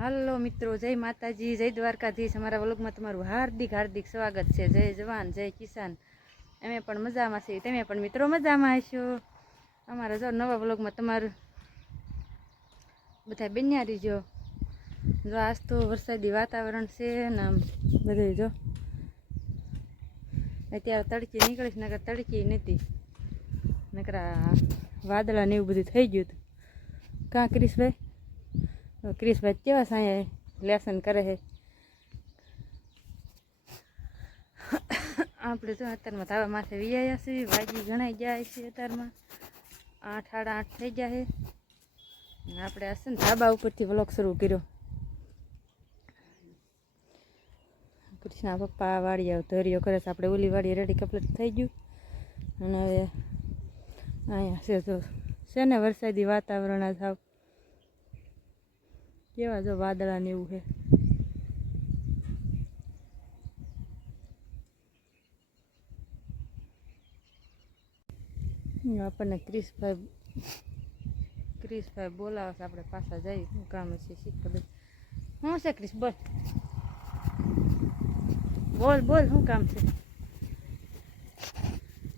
હાલો મિત્રો, જય માતાજી, જય દ્વારકાધીશ। અમારા વ્લોગમાં તમારું હાર્દિક હાર્દિક સ્વાગત છે। જય જવાન, જય કિસાન। અમે પણ મજામાં છીએ, તમે પણ મિત્રો મજામાં હશો। અમારા જો નવા વ્લોગમાં તમારું બધા બન્યા રહીજો। જો આજ તો વરસાદી વાતાવરણ છે ને આમ બધું જો અત્યારે તડકી નીકળીશ, નકર તડકી નથી, નકરા વાદળા ને એવું બધું થઈ ગયું હતું। કાં ક્રિશભાઈ? ક્રિશભાઈ કેવા સાંયા લેસન કરે છે। આપણે જો અત્યારમાં ધાબા માથે વિયાયા છીએ, વાગી ગણાઈ જાય છે અત્યારમાં 8 સાડા 8 થઈ ગયા છે। આપણે આ છે ને ધાબા ઉપરથી વ્લોગ શરૂ કર્યો। કૃષ્ણા પપ્પા વાડી ધૈર્યો કરે છે, આપણે ઓલી વાડી રેડી કમ્પ્લીટ થઈ ગયું અને હવે અહીંયા છે તો છે ને વરસાદી વાતાવરણ આ થાવ કેવા જો વાદળા ને એવું છે। આપણને ક્રિશભાઈ બોલાવે છે, આપણે પાછા જઈએ। શું કામ છે શીખ બધું શું છે ક્રિશ? બોલ બોલ બોલ, શું કામ છે?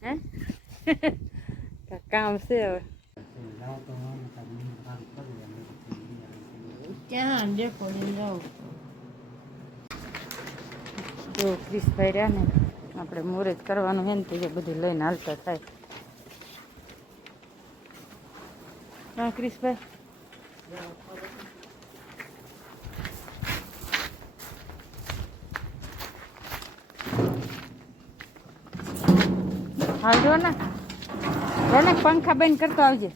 હે કામ છે હવે ક્યાં દેખો જાઓ। જો ક્રિશભાઈ રહ્યા ને, આપણે મુહૂર્ત કરવાનું છે ને તો એ બધું લઈને હાલતા થાય। હા ક્રિશભાઈ, આવજો ને, ને પંખા બંધ કરતો આવજે।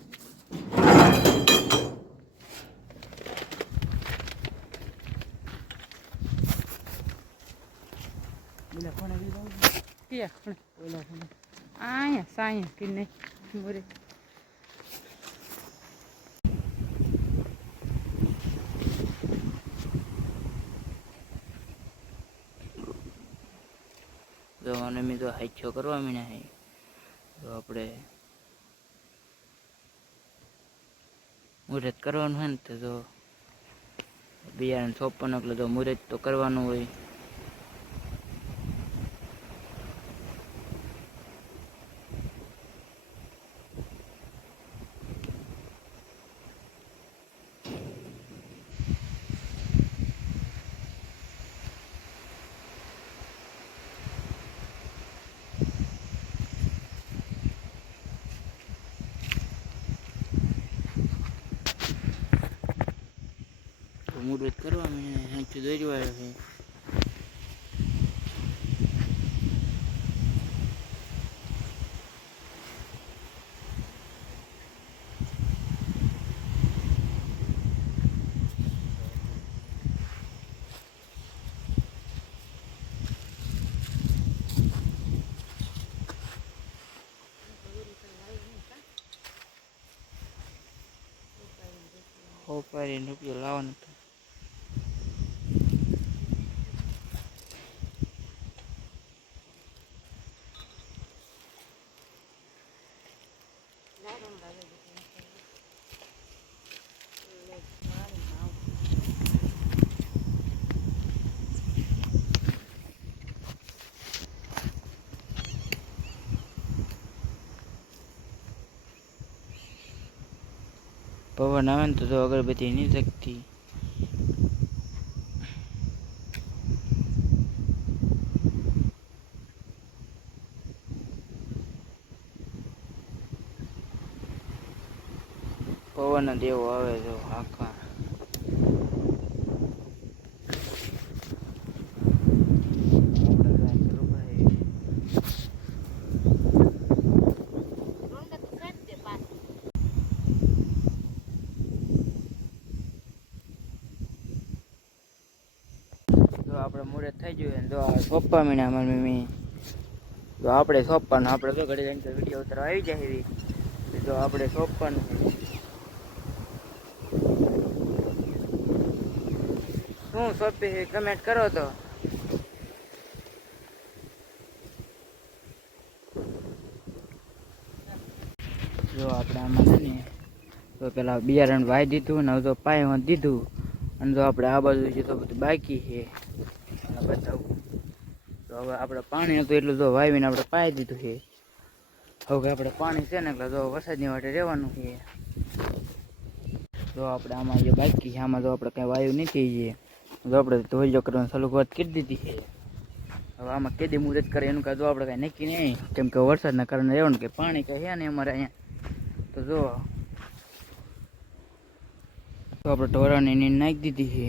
અહીંયા સાયા કે નહીં મોરે તો મને મેં તો હાઈછો કરવા મીના હે તો આપણે મુહૂર્ત કરવાનું હોય ને તો બિયારણ સોંપવાનું એટલે તો મુહૂર્ત તો કરવાનું હોય। મુહૂર્ત કરવા મેં હાઈછું દોરવાયો છે। હોપારીને રૂપિયો લાવવાનો હતો। પવન આવે ને તો અગરબત્તી નહીં શકતી। પવન જ એવો આવે તો આખા આપણે મુહૂર્ત થઈ ગયું ને તો સોંપવા મીના અમારી મમ્મી તો આપણે સોંપવાનું। આપણે તો ઘડી જઈને વિડીયો ઉતારવા આવી જાય તો આપણે સોંપવાનું। શું સોંપી કમેન્ટ કરો તો। જો આપણે આમાં છે ને તો પેલા બિયારણ વાઈ દીધું ને હવે તો પાય દીધું અને જો આપણે આ બાજુ છે તો બધું બાકી છે બતાવું. તો હવે આપણે પાણી હતું એટલું જો વાવીને આપણે પાઈ દીધું છે. હવે આપણે પાણી છે ને એટલે જો વરસાદની વાટે રહેવાનું છે. જો આપણે આમાં જે બાકી છે આમાં જો આપણે કાંઈ વાયુ નથી જે જો આપણે ધોઈજો કરવાનું શરૂઆત કરી દીધી છે. હવે આમાં કેદી મુહૂર્ત કરે એનું કાંઈ જો આપણે કાંઈ નક્કી નહીં, કેમ કે વરસાદના કારણે રહેવાનું કે પાણી કાંઈ છે ને અમારે અહીંયા. તો જો આપણે ઢોરાની નીંદ નાખી દીધી છે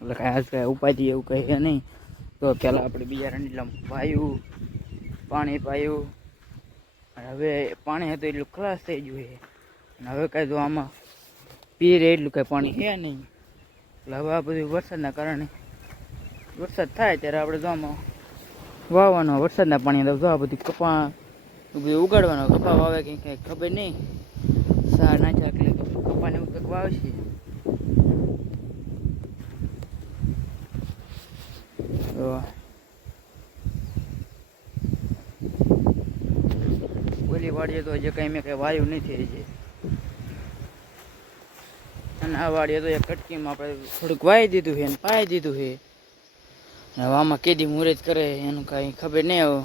એટલે કાંઈ આજ કાંઈ ઉપાધિ એવું કંઈ છે નહીં. તો પહેલાં આપણે બીજા રંડીલા વાયું પાણી પાયું અને હવે પાણી હતું એટલું ખલાસ થઈ ગયું છે અને હવે કાંઈ જો આમાં પી રહે એટલું કાંઈ પાણી છે નહીં. એટલે હવે આ બધું વરસાદના કારણે વરસાદ થાય ત્યારે આપણે જો આમાં વાવવાનો વરસાદના પાણી જો આ બધી કપા બધું ઉગાડવાનો. કપા વાવે કંઈ કાંઈ ખબર નહીં, સાર નાખ્યા એટલે કપાને એવું કંઈક વાવશે. ઓલી વાડીએ તો જે કંઈ મેં કંઈ વાયુ નથી હજી, અને આ વાડીએ તો એક કટકીમાં આપણે થોડુંક વાવી દીધું છે ને પાઈ દીધું છે. હવે આમાં કેદી મુહૂર્ત કરે એનું કાંઈ ખબર નહીં. હવે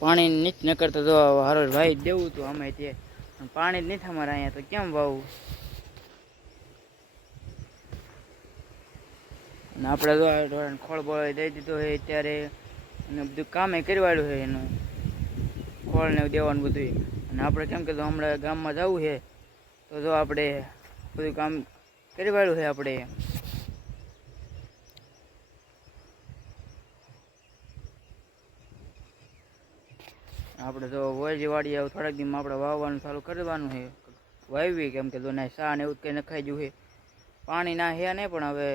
પાણી નીચ ન કરતા તો હારો વાવી જ દેવું હતું આમાં તે, પણ પાણી જ નથી અમારે અહીંયા તો કેમ વાવવું. અને આપણે તો ખોળ બોળ દઈ દીધો છે ત્યારે અને બધું કામે કરવાડ્યું છે એનું ખોળ ને દેવાનું બધું. અને આપણે કેમ કે હમણાં ગામમાં જવું છે તો જો આપણે બધું કામ કરવાડ્યું છે. આપણે તો વોજી વાડી થોડાક દીમાં આપણે વાવવાનું ચાલુ કરવાનું છે. વાવી કેમ કે ના સા ને એવું કંઈ નખાઈ ગયું છે, પાણી ના હે નહીં, પણ હવે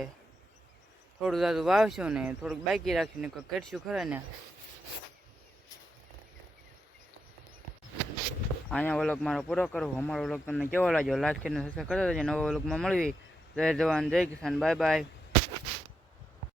થોડું દાદું વાવશું ને થોડુંક બાકી રાખશું ને કરશું ખરા ને. અહીંયા વ્લોગ મારો પૂરો કરવો. અમારો વ્લોગ તમને કેવો લાગ્યો લાઈક કરીને સબસ્ક્રાઈબ કરી દેજો. નવા વ્લોગમાં મળવી. જય જવાન જય કિસાન. Bye bye.